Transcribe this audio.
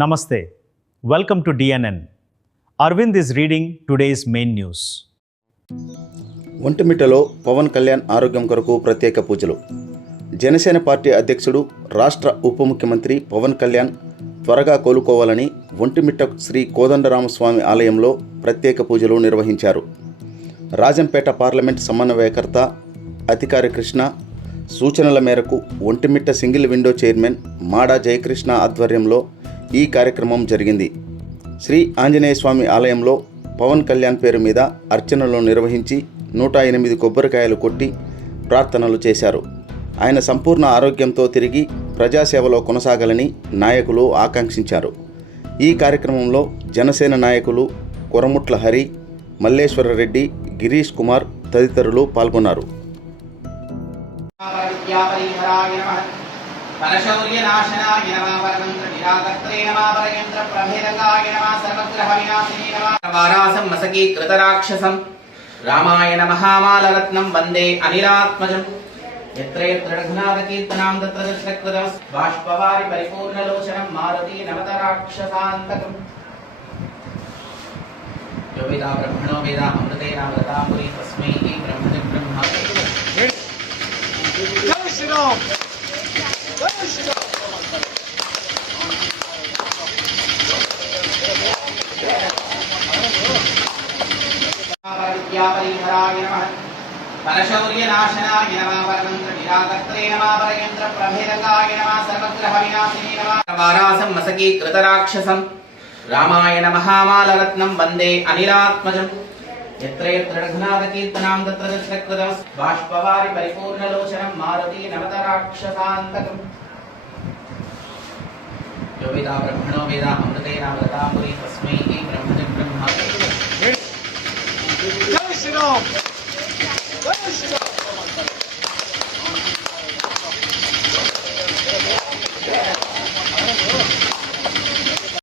Namaste. Welcome to DNN. Arvind is reading today's main news. ఒంటిమిట్టలో Pawan Kalyan ఆరోగ్యం కొరకు ప్రత్యేక పూజలు. జనసేన పార్టీ అధ్యక్షుడు రాష్ట్ర ఉప ముఖ్యమంత్రి పవన్ కళ్యాణ్ త్వరగా కోలుకోవాలని ఒంటిమిట్ట శ్రీ కోదండరామస్వామి ఆలయంలో ప్రత్యేక పూజలు నిర్వహించారు. రాజంపేట పార్లమెంట్ సమన్వయకర్త అధికారి కృష్ణ సూచనల మేరకు Ontimitta single window chairman Mada Jayakrishna ఆధ్వర్యంలో ఈ కార్యక్రమం జరిగింది. శ్రీ ఆంజనేయ స్వామి ఆలయంలో పవన్ కళ్యాణ్ పేరు మీద అర్చనలు నిర్వహించి 108 కొబ్బరికాయలు కొట్టి ప్రార్థనలు చేశారు. ఆయన సంపూర్ణ ఆరోగ్యంతో తిరిగి ప్రజాసేవలో కొనసాగాలని నాయకులు ఆకాంక్షించారు. ఈ కార్యక్రమంలో జనసేన నాయకులు కొరముట్ల హరి, మల్లేశ్వరరెడ్డి, గిరీష్ కుమార్ తదితరులు పాల్గొన్నారు. परशौर्यनाशनाय नमः परमन्त्र निराकर्त्रे नमः परयन्त्र प्रभेदकाय नमः सर्वग्रह विनाशिने नमः वारासं मसकीकृतराक्षसं रामाय नमः मालरत्नं वन्दे अनिलात्मजं यत्र यत्र रघुनाथकीर्तनां तत्र तत्र कृतं बाष्पवारि परिपूर्णलोचनं मारुति नमतराक्षसान्तकम् यो वेदा ब्रह्मणो वेदा अमृतेन अमृताम्बुरी तस्मै ब्रह्मणि ब्रह्मा जय श्री राम परिहराय नमः परशौर्यनाशनाय नमः परमन्त्र निराकर्त्रे नमः परयन्त्र प्रभेदकाय नमः सर्वग्रह विनाशिने नमः वारासं मसकीकृतराक्षसं रामाय नमः मालरत्नं वन्दे अनिलात्मजं यत्र यत्र रघुनाथकीर्तनां तत्र तत्र कृतं बाष्पवारि परिपूर्णलोचनं मारुति नमतराक्षसान्तकम् यो वेदा ब्रह्मणो वेदा अमृतेन अमृताम्बुरी तस्मै ब्रह्मणि ब्रह्मा